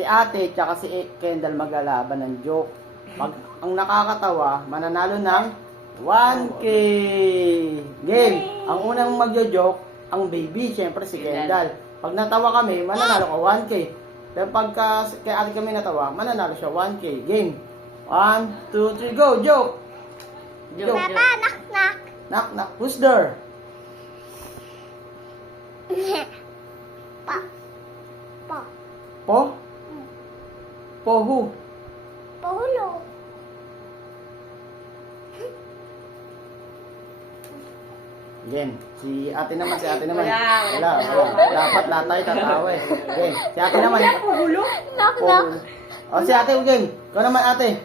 si ate tsaka si Kendall maglalaban ng joke. Pag ang nakakatawa, mananalo ng 1K. Game. Ang unang magjo-joke, ang baby, syempre si Kendall. Pag natawa kami, mananalo ka 1K. Pero pagka kay ate kami natawa, mananalo siya 1K. Game. 1, 2, 3, go! Joke! Joke. Papa, knock, knock. Knock, knock. Who's there? Pa. Pa. Po? Po who? Pahulo. Game. Si ate naman. Wala. Dapat lahat tayo tatawa eh. Game. Si ate naman. Pahulo? Knock, Po. knock. O si ate, game. Ikaw naman ate.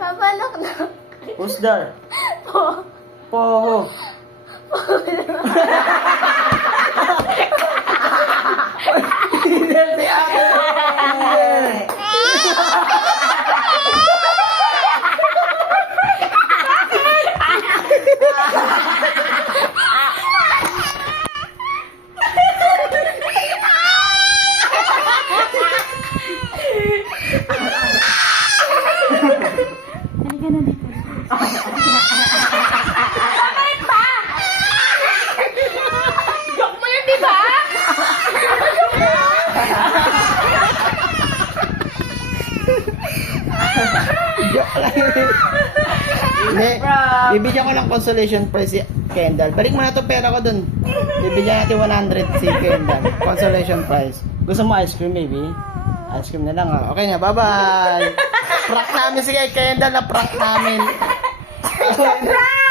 Papa, knock, knock. Who's there? Po. Po who? Hindi si ate. Joke mo yun, di ba? Joke lang yun. Hindi. Bibigyan ko ng consolation prize si Kendall. Balik mo na to pera ko dun. Bibigyan natin 100 si Kendall. Consolation prize. Gusto mo ice cream, baby? Ice cream na lang, ha? Okay na, bye-bye. Prank namin si Kendall na prank namin. Prank!